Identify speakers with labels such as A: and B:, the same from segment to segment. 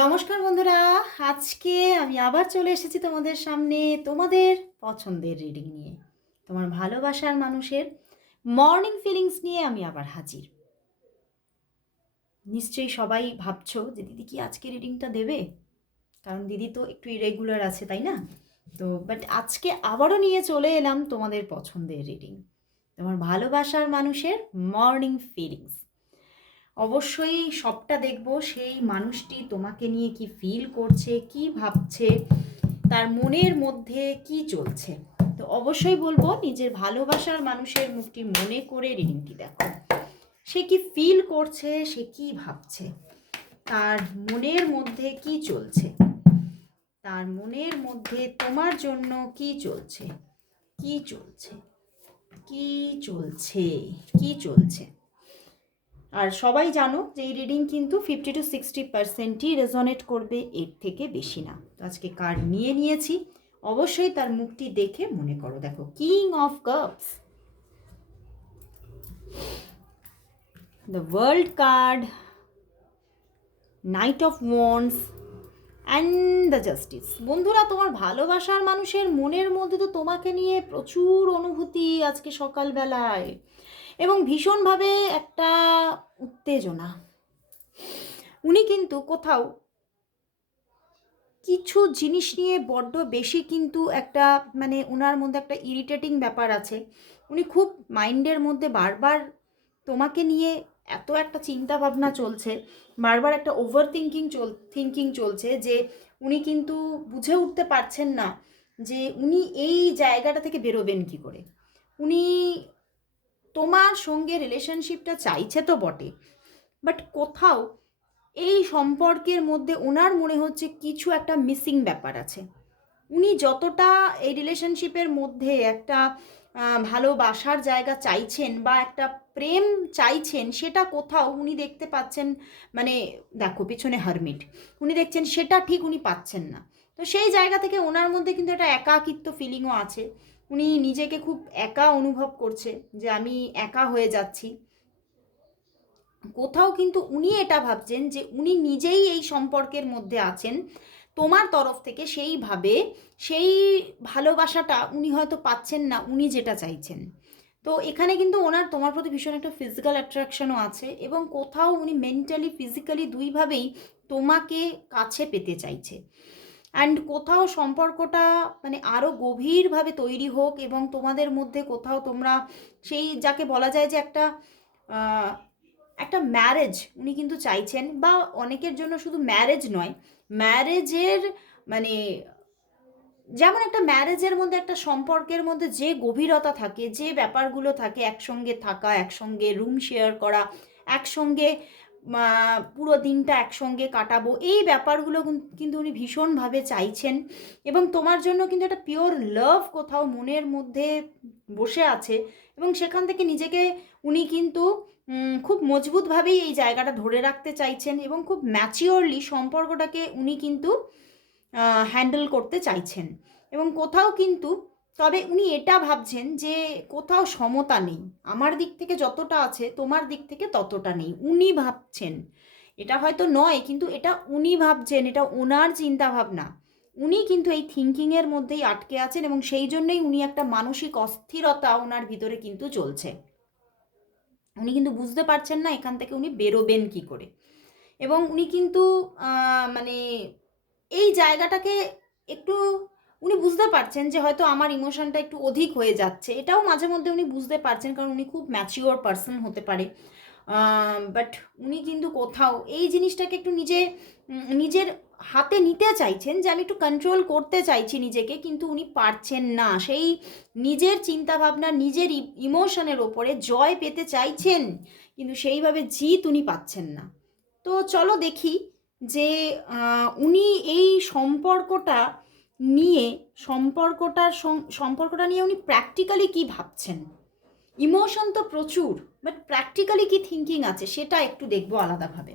A: নমস্কার বন্ধুরা, আজকে আমি আবার চলে এসেছি তোমাদের সামনে তোমাদের পছন্দের রিডিং নিয়ে। তোমার ভালোবাসার মানুষের মর্নিং ফিলিংস নিয়ে আমি আবার হাজির। নিশ্চয়ই সবাই ভাবছ যে দিদি কি আজকে রিডিংটা দেবে? কারণ দিদি তো একটু ইরেগুলার আছে, তাই না? তো বাট আজকে আবারও নিয়ে চলে এলাম তোমাদের পছন্দের রিডিং তোমার ভালোবাসার মানুষের মর্নিং ফিলিংস অবশ্যই সবটা দেখব, সেই মানুষটি তোমাকে নিয়ে কি ফিল করছে, কি ভাবছে, তার মনের মধ্যে কি চলছে? তো অবশ্যই বলব, নিজের ভালোবাসার মানুষের মুখটি মনে করে রিডিংটি দেখো। সে কি ফিল করছে, সে কি ভাবছে? তার মনের মধ্যে কি চলছে? তার মনের মধ্যে তোমার জন্য কি চলছে? কি চলছে? কি চলছে? কি চলছে? আর সবাই জানো যে এই রিডিং কিন্তু ফিফটি টু সিক্সটি পার্সেন্টই রেজনেট করবে, এর থেকে বেশি না। তো আজকে কার্ড নিয়ে নিয়েছি। অবশ্যই তার মুখটি দেখে মনে করো। দেখো king of cups the world card knight of wands and the justice বন্ধুরা, তোমার ভালোবাসার মানুষের মনের মধ্যে তো তোমাকে নিয়ে প্রচুর অনুভূতি আজকে সকালবেলায়। এবং ভীষণভাবে একটা উত্তেজনা। উনি কিন্তু কোথাও কিছু জিনিস নিয়ে বড্ড বেশি কিন্তু একটা মানে ওনার মধ্যে একটা ইরিটেটিং ব্যাপার আছে। উনি খুব মাইন্ডের মধ্যে বারবার তোমাকে নিয়ে এত একটা চিন্তা ভাবনা চলছে, বারবার একটা ওভার থিঙ্কিং চল থিঙ্কিং চলছে যে উনি কিন্তু বুঝে উঠতে পারছেন না যে উনি এই জায়গাটা থেকে বেরোবেন কি করে। উনি তোমার সঙ্গে রিলেশনশিপটা চাইছে তো বটে। বাট কোথাও এই সম্পর্কের মধ্যে ওনার মনে হচ্ছে কিছু একটা মিসিং ব্যাপার আছে। উনি যতটা এই রিলেশনশিপের মধ্যে একটা ভালোবাসার জায়গা চাইছেন বা একটা প্রেম চাইছেন, সেটা কোথাও উনি দেখতে পাচ্ছেন মানে দেখো পিছনে হারমিট উনি দেখছেন সেটা ঠিক উনি পাচ্ছেন না। তো সেই জায়গা থেকে ওনার মধ্যে কিন্তু একটা একাকিত্ব ফিলিংও আছে। উনি নিজেকে খুব একা অনুভব করছে যে আমি একা হয়ে যাচ্ছি। কোথাও কিন্তু উনি এটা ভাবছেন যে উনি নিজেই এই সম্পর্কের মধ্যে আছেন। তোমার তরফ থেকে সেইভাবে সেই ভালোবাসাটা উনি হয়তো পাচ্ছেন না, উনি যেটা চাইছেন। তো এখানে কিন্তু ওনার, তোমার প্রতি ভীষণ একটা ফিজিক্যাল অ্যাট্রাকশনও আছে এবং কোথাও উনি মেন্টালি ফিজিক্যালি দুইভাবেই তোমাকে কাছে পেতে চাইছে। অ্যান্ড কোথাও সম্পর্কটা মানে আরও গভীরভাবে তৈরি হোক এবং তোমাদের মধ্যে কোথাও তোমরা সেই যাকে বলা যায় যে একটা একটা ম্যারেজ উনি কিন্তু চাইছেন বা অনেকের জন্য শুধু ম্যারেজ নয় ম্যারেজের মানে যেমন একটা ম্যারেজের মধ্যে একটা সম্পর্কের মধ্যে যে গভীরতা থাকে, যে ব্যাপারগুলো থাকে, একসঙ্গে থাকা, একসঙ্গে রুম শেয়ার করা, একসঙ্গে পুরো দিনটা একসঙ্গে কাটাবো। এই ব্যাপারগুলো কিন্তু উনি ভীষণভাবে চাইছেন এবং তোমার জন্য কিন্তু একটা পিওর লাভ কোথাও মনের মধ্যে বসে আছে এবং সেখান থেকে নিজেকে উনি কিন্তু খুব মজবুতভাবেই এই জায়গাটা ধরে রাখতে চাইছেন এবং খুব ম্যাচিওরলি সম্পর্কটাকে উনি কিন্তু হ্যান্ডেল করতে চাইছেন। এবং কোথাও কিন্তু তবে উনি এটা ভাবছেন যে কোথাও সমতা নেই। আমার দিক থেকে যতটা আছে, তোমার দিক থেকে ততটা নেই। উনি ভাবছেন। এটা হয়তো নয়, কিন্তু এটা উনি ভাবছেন, এটা ওনার চিন্তা ভাবনা উনি কিন্তু এই থিঙ্কিংয়ের মধ্যেই আটকে আছেন এবং সেই জন্যই উনি একটা মানসিক অস্থিরতা ওনার ভিতরে কিন্তু চলছে। উনি কিন্তু বুঝতে পারছেন না এখান থেকে উনি বেরোবেন কি করে। এবং উনি কিন্তু মানে এই জায়গাটাকে একটু উনি বুঝতে পারছেন যে হয়তো আমার ইমোশনটা একটু অধিক হয়ে যাচ্ছে। এটাও মাঝে মধ্যে উনি বুঝতে পারছেন কারণ উনি খুব ম্যাচিওর পার্সন হতে পারে। বাট উনি কিন্তু কোথাও এই জিনিসটাকে একটু নিজে নিজের হাতে নিতে চাইছেন যে আমি একটু কন্ট্রোল করতে চাইছি নিজেকে, কিন্তু উনি পারছেন না। সেই নিজের চিন্তাভাবনা, নিজের ইমোশনের ওপরে জয় পেতে চাইছেন, কিন্তু সেইভাবে জিত উনি পাচ্ছেন না। তো চলো দেখি যে উনি এই সম্পর্কটা নিয়ে সম্পর্কটার সম্পর্কটা নিয়ে উনি প্র্যাকটিক্যালি কি ভাবছেন? ইমোশন তো প্রচুর বাট প্র্যাকটিক্যালি কি থিঙ্কিং আছে সেটা একটু দেখব আলাদাভাবে।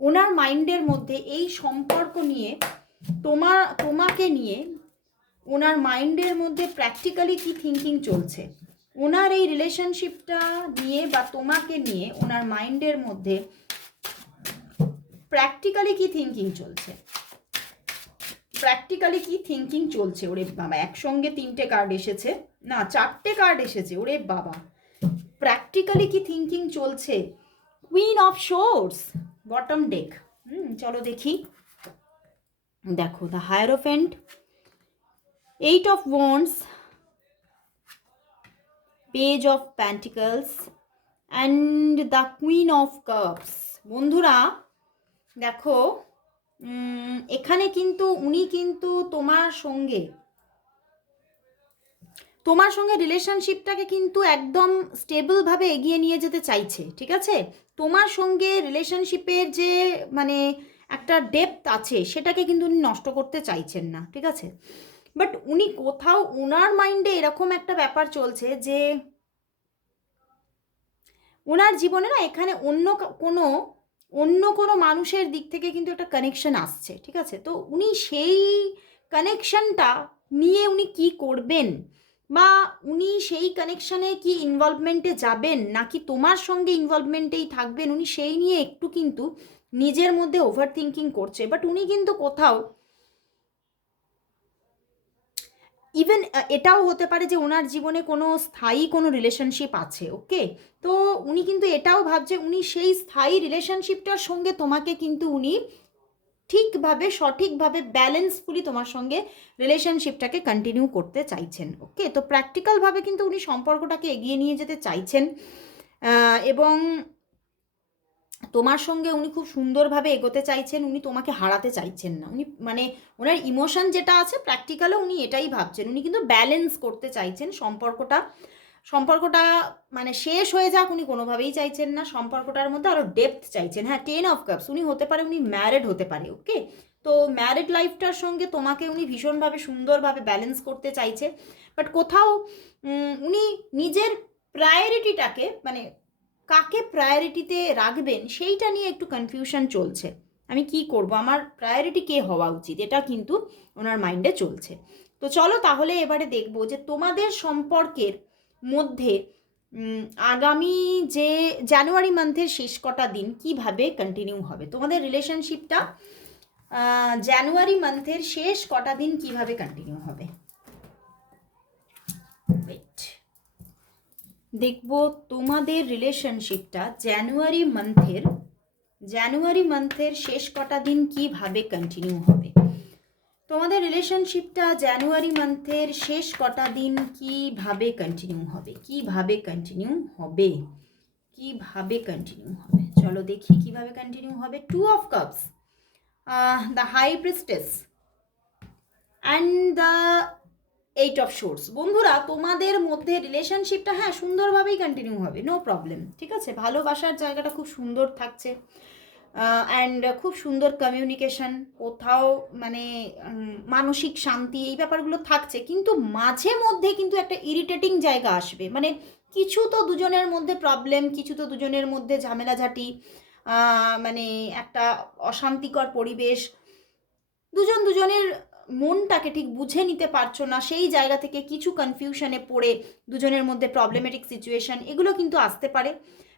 A: ওনার মাইন্ডের মধ্যে এই সম্পর্ক নিয়ে, তোমার, তোমাকে নিয়ে ওনার মাইন্ডের মধ্যে প্র্যাকটিক্যালি কি থিঙ্কিং চলছে? ওনার এই রিলেশনশিপটা নিয়ে বা তোমাকে নিয়ে ওনার মাইন্ডের মধ্যে প্র্যাকটিক্যালি কি থিঙ্কিং চলছে? প্র্যাকটিক্যালি কি থিঙ্কিং চলছে? ওরে বাবা, একসঙ্গে তিনটে কার্ড এসেছে। না, চারটে কার্ড এসেছে, ওরে বাবা। প্র্যাকটিক্যালি কি থিঙ্কিং চলছে? Queen of swords bottom deck hmm, চলো দেখি। দেখো the higher hierophant eight of wands page of pentacles and the queen of cups বন্ধুরা, দেখো এখানে কিন্তু উনি কিন্তু তোমার সঙ্গে তোমার সঙ্গে রিলেশনশিপটাকে কিন্তু একদম স্টেবলভাবে এগিয়ে নিয়ে যেতে চাইছে, ঠিক আছে? তোমার সঙ্গে রিলেশনশিপের যে মানে একটা ডেপথ আছে, সেটাকে কিন্তু উনি নষ্ট করতে চাইছেন না, ঠিক আছে? বাট উনি কোথাও ওনার মাইন্ডে এরকম একটা ব্যাপার চলছে যে ওনার জীবনে না এখানে অন্য কোনো অন্য কোনো মানুষের দিক থেকে কিন্তু একটা কানেকশন আসছে, ঠিক আছে? তো উনি সেই কানেকশনটা নিয়ে উনি কি করবেন? বা উনি সেই কানেকশানে কি ইনভলভমেন্টে যাবেন? নাকি তোমার সঙ্গে ইনভলভমেন্টেই থাকবেন? উনি সেই নিয়ে একটু কিন্তু নিজের মধ্যে ওভার থিঙ্কিং করছে। বাট উনি কিন্তু কোথাও ইভেন এটাও হতে পারে যে ওনার জীবনে কোনো স্থায়ী কোনো রিলেশনশিপ আছে ওকে তো উনি কিন্তু এটাও ভাবছে, উনি সেই স্থায়ী রিলেশনশিপটার সঙ্গে তোমাকে কিন্তু উনি ঠিকভাবে, সঠিকভাবে ব্যালেন্সফুলি তোমার সঙ্গে রিলেশনশিপটাকে কন্টিনিউ করতে চাইছেন ওকে তো প্র্যাকটিক্যালভাবে কিন্তু উনি সম্পর্কটাকে এগিয়ে নিয়ে যেতে চাইছেন এবং তোমার সঙ্গে উনি খুব সুন্দরভাবে এগোতে চাইছেন, উনি তোমাকে হারাতে চাইছেন না। উনি মানে ওনার ইমোশন যেটা আছে প্র্যাকটিক্যালও উনি এটাই ভাবছেন। উনি কিন্তু ব্যালেন্স করতে চাইছেন, সম্পর্কটা সম্পর্কটা মানে শেষ হয়ে যাক উনি কোনোভাবেই চাইছেন না। সম্পর্কটার মধ্যে আরও ডেপথ চাইছেন। হ্যাঁ টেন অফ কাপস উনি হতে পারে, উনি ম্যারেড হতে পারে ওকে তো ম্যারেড লাইফটার সঙ্গে তোমাকে উনি ভীষণভাবে সুন্দরভাবে ব্যালেন্স করতে চাইছে। বাট কোথাও উনি নিজের প্রায়োরিটিটাকে মানে কাকে প্রায়োরিটিতে রাখবেন সেইটা নিয়ে একটু কনফিউশন চলছে। আমি কি করব? আমার প্রায়োরিটি কে হওয়া উচিত? এটা কিন্তু ওনার মাইন্ডে চলছে। তো চলো তাহলে এবারে দেখব যে তোমাদের সম্পর্কের মধ্যে আগামী যে জানুয়ারি মান্থের শেষ কটা দিন কীভাবে কন্টিনিউ হবে? তোমাদের রিলেশনশিপটা জানুয়ারি মান্থের শেষ কটা দিন কীভাবে কন্টিনিউ হবে? দেখব তোমাদের রিলেশনশিপটা জানুয়ারি মান্থের জানুয়ারি মান্থের শেষ কটা দিন কীভাবে কন্টিনিউ হবে? তোমাদের রিলেশনশিপটা জানুয়ারি মান্থের শেষ কটা দিন কীভাবে কন্টিনিউ হবে? কীভাবে কন্টিনিউ হবে? কীভাবে কন্টিনিউ হবে? চলো দেখি কীভাবে কন্টিনিউ হবে। Two of cups the high priestess and the eight of swords বন্ধুরা, তোমাদের মধ্যে রিলেশনশিপটা হ্যাঁ সুন্দরভাবেই কন্টিনিউ হবে নো প্রবলেম ঠিক আছে? ভালোবাসার জায়গাটা খুব সুন্দর থাকছে। অ্যান্ড খুব সুন্দর কমিউনিকেশন কোথাও মানে মানসিক শান্তি, এই ব্যাপারগুলো থাকছে। কিন্তু মাঝে মধ্যে কিন্তু একটা ইরিটেটিং জায়গা আসবে। মানে কিছু তো দুজনের মধ্যে প্রবলেম কিছু তো দুজনের মধ্যে ঝামেলাঝাটি মানে একটা অশান্তিকর পরিবেশ। দুজন দুজনের মনটাকে ঠিক বুঝে নিতে পারছ না, সেই জায়গা থেকে কিছু কনফিউশনে পড়ে দুজনের মধ্যে প্রবলেমেটিক সিচুয়েশন এগুলো কিন্তু আসতে পারে।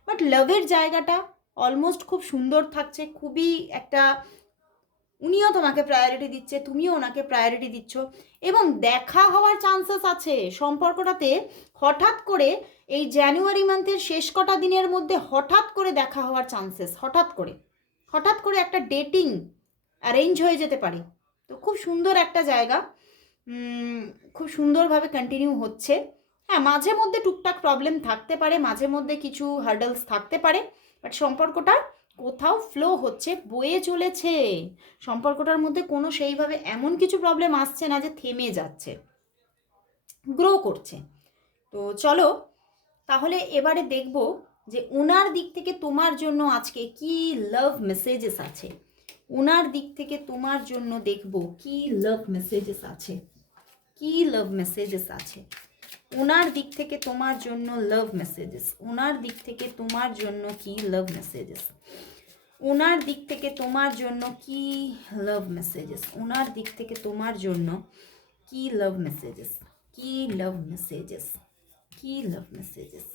A: বাট লাভের জায়গাটা অলমোস্ট খুব সুন্দর থাকছে, খুবই একটা, উনিও তোমাকে প্রায়োরিটি দিচ্ছে, তুমিও ওনাকে প্রায়োরিটি দিচ্ছ। এবং দেখা হওয়ার চান্সেস আছে সম্পর্কটাতে, হঠাৎ করে এই জানুয়ারি মান্থের শেষ কটা দিনের মধ্যে হঠাৎ করে দেখা হওয়ার চান্সেস হঠাৎ করে হঠাৎ করে একটা ডেটিং অ্যারেঞ্জ হয়ে যেতে পারে। তো খুব সুন্দর একটা জায়গা। খুব সুন্দরভাবে কন্টিনিউ হচ্ছে। হ্যাঁ মাঝে মধ্যে টুকটাক প্রবলেম থাকতে পারে, মাঝে মধ্যে কিছু হার্ডলস থাকতে পারে বাট সম্পর্কটা কোথাও ফ্লো হচ্ছে, বয়ে চলেছে। সম্পর্কটার মধ্যে কোনো সেইভাবে এমন কিছু প্রবলেম আসছে না যে থেমে যাচ্ছে। গ্রো করছে। তো চলো, তাহলে এবারে দেখব যে ওনার দিক থেকে তোমার জন্য আজকে কি লাভ মেসেজেস আছে। ওনার দিক থেকে তোমার জন্য দেখব কি লাভ মেসেজেস আছে। কি লাভ মেসেজেস আছে। ওনার দিক থেকে তোমার জন্য লাভ মেসেজেস ওনার দিক থেকে তোমার জন্য কি লাভ মেসেজেস ওনার দিক থেকে তোমার জন্য কি লাভ মেসেজেস ওনার দিক থেকে তোমার জন্য কি লাভ মেসেজেস কি লাভ মেসেজেস কি লাভ মেসেজেস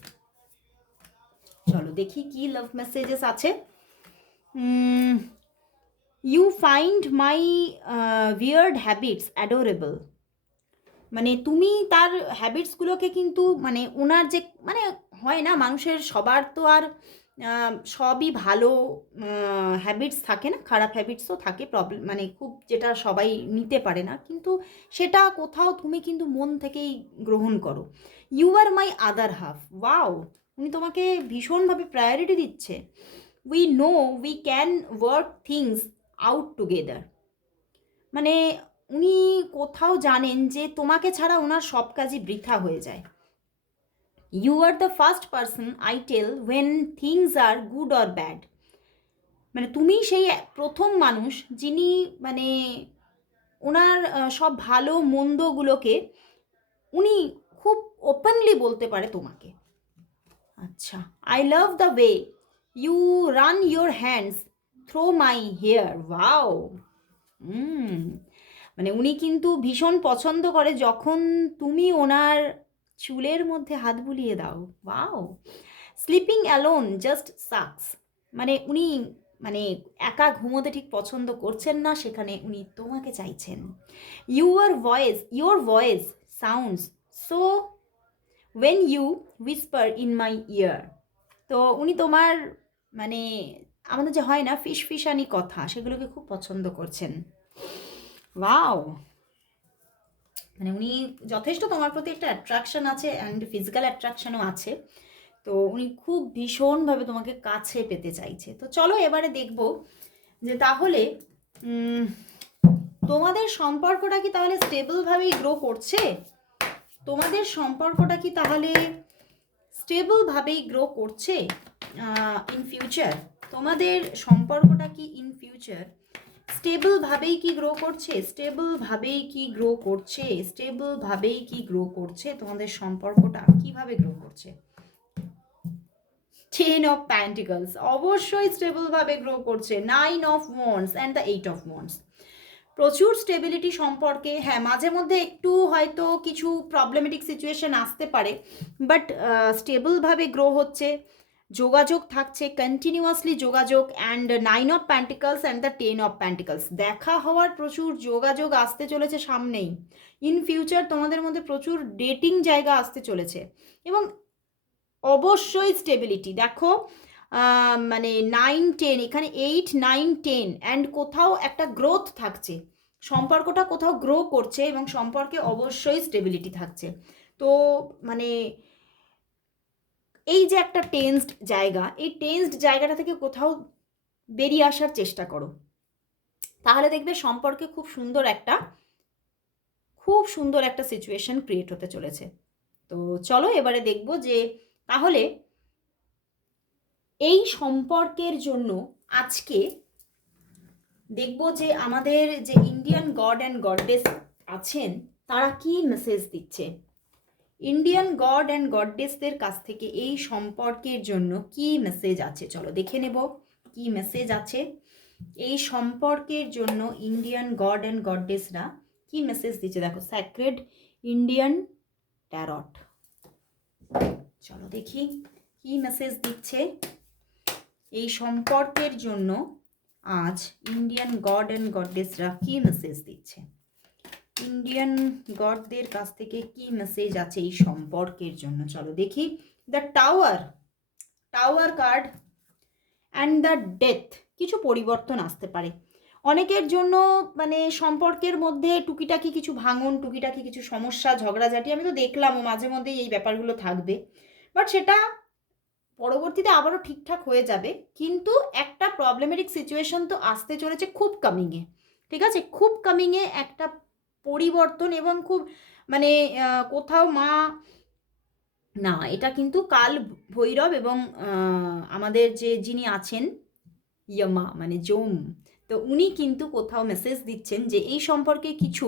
A: চলো দেখি কি লাভ মেসেজেস আছে। You find my weird habits adorable মানে তুমি তার হ্যাবিটসগুলোকে কিন্তু মানে ওনার যে মানে হয় না, মানুষের সবার তো আর সবই ভালো হ্যাবিটস থাকে না, খারাপ হ্যাবিটসও থাকে প্রবলেম মানে খুব যেটা সবাই নিতে পারে না, কিন্তু সেটা কোথাও তুমি কিন্তু মন থেকেই গ্রহণ করো। You are my other half wow উনি তোমাকে ভীষণভাবে প্রায়োরিটি দিচ্ছে। We know we can work things out together মানে উনি কোথাও জানেন যে তোমাকে ছাড়া ওনার সব কাজই বৃথা হয়ে যায়। You are the first person I tell when things are good or bad মানে তুমি সেই প্রথম মানুষ যিনি মানে ওনার সব ভালো মন্দগুলোকে উনি খুব ওপেনলি বলতে পারে তোমাকে। আচ্ছা I love the way you run your hands through my hair wow মানে উনি কিন্তু ভীষণ পছন্দ করে যখন তুমি ওনার চুলের মধ্যে হাত বুলিয়ে দাও wow sleeping alone just sucks মানে উনি মানে একা ঘুমোতে ঠিক পছন্দ করছেন না, সেখানে উনি তোমাকে চাইছেন। Your voice your voice sounds so when you whisper in my ear তো উনি তোমার মানে আমাদের যে হয় না, ফিস ফিসানি কথা, সেগুলোকে খুব পছন্দ করছেন। ওয়াও মানে উনি যথেষ্ট তোমার প্রতি একটা অ্যাট্রাকশন আছে অ্যান্ড ফিজিক্যাল অ্যাট্রাকশনও আছে। তো উনি খুব ভীষণভাবে তোমাকে কাছে পেতে চাইছে। তো চলো এবারে দেখব যে তাহলে তোমাদের সম্পর্কটা কি তাহলে স্টেবলভাবেই গ্রো করছে? তোমাদের সম্পর্কটা কি তাহলে স্টেবলভাবেই গ্রো করছে ইন ফিউচার তোমাদের সম্পর্কটা কি ইন ফিউচার স্টেবলভাবেই কি গ্রো করছে? স্টেবলভাবেই কি গ্রো করছে? স্টেবলভাবেই কি গ্রো করছে? তোমাদের সম্পর্কটা কীভাবে গ্রো করছে? টেন অফ প্যান্টিকলস অবশ্যই স্টেবলভাবে গ্রো করছে। Nine of wands and the eight of wands প্রচুর স্টেবিলিটি সম্পর্কে হ্যাঁ মাঝে মধ্যে একটু হয়তো কিছু প্রবলেমেটিক সিচুয়েশন আসতে পারে বাট স্টেবলভাবে গ্রো হচ্ছে। যোগাযোগ থাকছে কন্টিনিউয়াসলি যোগাযোগ and nine of pentacles and the ten of pentacles দেখা হওয়ার প্রচুর যোগাযোগ আসতে চলেছে সামনেই। ইন ফিউচার তোমাদের মধ্যে প্রচুর ডেটিং জায়গা আসতে চলেছে। এবং অবশ্যই স্টেবিলিটি দেখো মানে নাইন টেন এখানে এইট নাইন টেন অ্যান্ড কোথাও একটা গ্রোথ থাকছে। সম্পর্কটা কোথাও গ্রো করছে এবং সম্পর্কে অবশ্যই স্টেবিলিটি থাকছে। তো মানে এই যে একটা টেন্সড জায়গা, এই টেন্সড জায়গাটা থেকে কোথাও বেরিয়ে আসার চেষ্টা করো। তাহলে দেখবে সম্পর্কে খুব সুন্দর একটা, খুব সুন্দর একটা সিচুয়েশন ক্রিয়েট হতে চলেছে। তো চলো এবারে দেখব যে, তাহলে এই সম্পর্কের জন্য আজকে দেখব যে আমাদের যে ইন্ডিয়ান গড অ্যান্ড গডেস আছেন, তারা কি মেসেজ দিচ্ছে? ইন্ডিয়ান গড অ্যান্ড গডডেসদের কাছ থেকে এই সম্পর্কের জন্য কি মেসেজ আছে? চলো দেখে নেব কি মেসেজ আছে। এই সম্পর্কের জন্য ইন্ডিয়ান গড অ্যান্ড গডডেসরা কি মেসেজ দিচ্ছে? দেখো স্যাক্রেড ইন্ডিয়ান ট্যারট চলো দেখি কি মেসেজ দিচ্ছে। এই সম্পর্কের জন্য আজ ইন্ডিয়ান গড অ্যান্ড গডডেসরা কি মেসেজ দিচ্ছে? ইন্ডিয়ান গডদের কাছ থেকে কি মেসেজ আছে এই সম্পর্কের জন্য? চলো দেখি। The tower tower card and the death কিছু পরিবর্তন আসতে পারে। অনেকের জন্য মানে সম্পর্কের মধ্যে টুকিটাকি কিছু ভাঙন, টুকিটাকি কিছু সমস্যা, ঝগড়াঝাটি, আমি তো দেখলাম মাঝে মধ্যে এই ব্যাপারগুলো থাকবে। বাট সেটা পরবর্তীতে আবারও ঠিকঠাক হয়ে যাবে। কিন্তু একটা প্রবলেমেটিক সিচুয়েশন তো আসতে চলেছে খুব কামিংয়ে ঠিক আছে? খুব কামিংয়ে একটা পরিবর্তন এবং খুব মানে কোথাও মা না, এটা কিন্তু কাল ভৈরব এবং আমাদের যে যিনি আছেন, ইয়মা মানে জোম তো উনি কিন্তু কোথাও মেসেজ দিচ্ছেন যে এই সম্পর্কে কিছু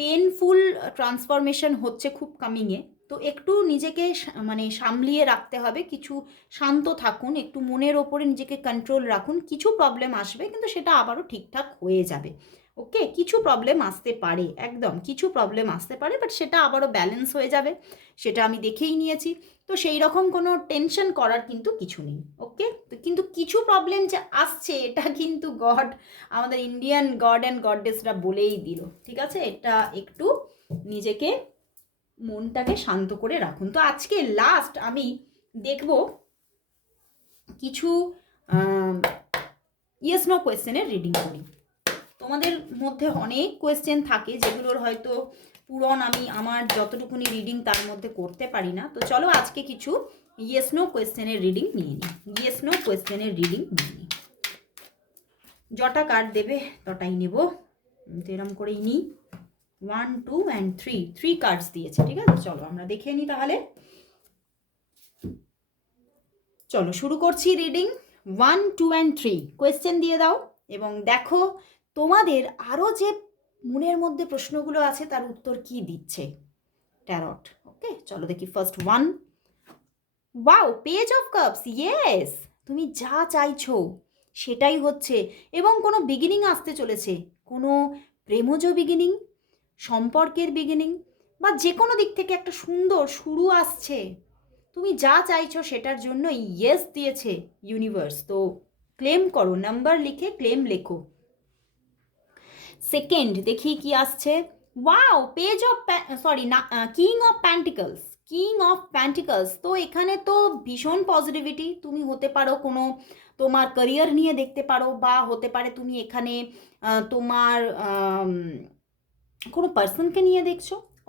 A: পেনফুল ট্রান্সফরমেশন হচ্ছে খুব কামিংয়ে তো একটু নিজেকে মানে সামলিয়ে রাখতে হবে, কিছু শান্ত থাকুন, একটু মনের ওপরে নিজেকে কন্ট্রোল রাখুন, কিছু প্রবলেম আসবে, কিন্তু সেটা আবারও ঠিকঠাক হয়ে যাবে। ওকে? কিছু প্রবলেম আসতে পারে, একদম। কিছু প্রবলেম আসতে পারে বাট সেটা আবারও ব্যালেন্স হয়ে যাবে। সেটা আমি দেখেই নিয়েছি। তো সেই রকম কোনো টেনশন করার কিন্তু কিছু নেই, ওকে? তো কিন্তু কিছু প্রবলেম যে আসছে, এটা কিন্তু গড আমাদের ইন্ডিয়ান গড অ্যান্ড গডডেসরা বলেই দিল, ঠিক আছে? এটা একটু নিজেকে, মনটাকে শান্ত করে রাখুন। তো আজকে লাস্ট আমি দেখব কিছু ইয়েস নো কোয়েশ্চেনের রিডিং করি। তোমাদের মধ্যে অনেক কোয়েশ্চেন থাকে যেগুলোর হয়তো পূরণ আমি আমার যতটুকুনি রিডিং তার মধ্যে করতে পারি না। তো চলো আজকে কিছু ইয়েস নো কোয়েশ্চেনের রিডিং নিয়ে নিই। ইয়েস নো কোয়েশ্চেনের রিডিং নিয়ে নিই। যটা কার্ড দেবে? তটাই নেব। তো এরম করেই নিই। One two and three three cards দিয়েছে, ঠিক আছে? চলো আমরা দেখে নিই তাহলে। চলো শুরু করছি reading one two and three question দিয়ে দাও এবং দেখো তোমাদের আরও যে মনের মধ্যে প্রশ্নগুলো আছে, তার উত্তর কি দিচ্ছে? ট্যারট ওকে চলো দেখি first one wow page of cups yes তুমি যা চাইছো, সেটাই হচ্ছে। এবং কোনো বিগিনিং আসতে চলেছে। কোনো প্রেমজ বিগিনিং সম্পর্কের বিগিনিং বা যে কোনো দিক থেকে একটা সুন্দর শুরু আসছে। তুমি যা চাইছো, সেটার জন্য ইয়েস দিয়েছে ইউনিভার্স তো ক্লেম করো নাম্বার লিখে ক্লেম লেখো। সেকেন্ড দেখি কি আসছে। ওয়াও পেজ অফ সরি না king of pentacles king of pentacles তো এখানে তো ভীষণ পজিটিভিটি তুমি হতে পারো কোনো তোমার ক্যারিয়ার নিয়ে দেখতে পারো বা হতে পারে তুমি এখানে তোমার কোনো পার্সনকে নিয়ে দেখছ।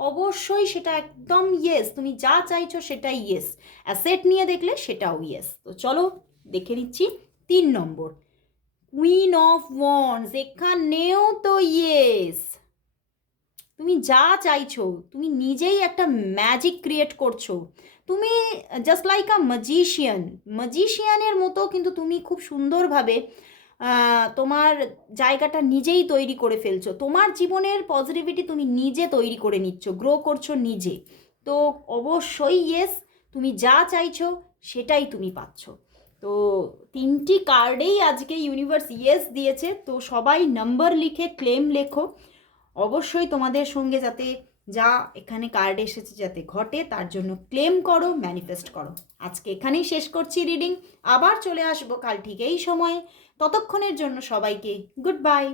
A: অবশ্যই সেটা একদম ইয়েস তুমি যা চাইছো সেটাই ইয়েস অ্যাসেট নিয়ে দেখলে সেটাও ইয়েস তো চলো দেখে নিচ্ছি তিন নম্বর। কুইন অফ ওয়ান্স এখানেও তো ইয়েস তুমি যা চাইছো, তুমি নিজেই একটা ম্যাজিক ক্রিয়েট করছ। তুমি জাস্ট লাইক আ ম্যাজিশিয়ান ম্যাজিশিয়ানের মতো কিন্তু তুমি খুব সুন্দরভাবে তোমার জায়গাটা নিজেই তৈরি করে ফেলছো। তোমার জীবনের পজিটিভিটি তুমি নিজে তৈরি করে নিচ্ছ গ্রো করছ নিজে। তো অবশ্যই ইয়েস তুমি যা চাইছো, সেটাই তুমি পাচ্ছ। তো তিনটি কার্ডেই আজকে ইউনিভার্স ইয়েস দিয়েছে, তো সবাই নাম্বার লিখে ক্লেম লেখো। অবশ্যই তোমাদের সঙ্গে যাতে যা এখানে কার্ড এসেছে যাতে ঘটে, তার জন্য ক্লেম করো ম্যানিফেস্ট করো। আজকে এখানেই শেষ করছি রিডিং আবার চলে আসব কাল ঠিক এই সময়ে। ততক্ষণের জন্য সবাইকে গুড বাই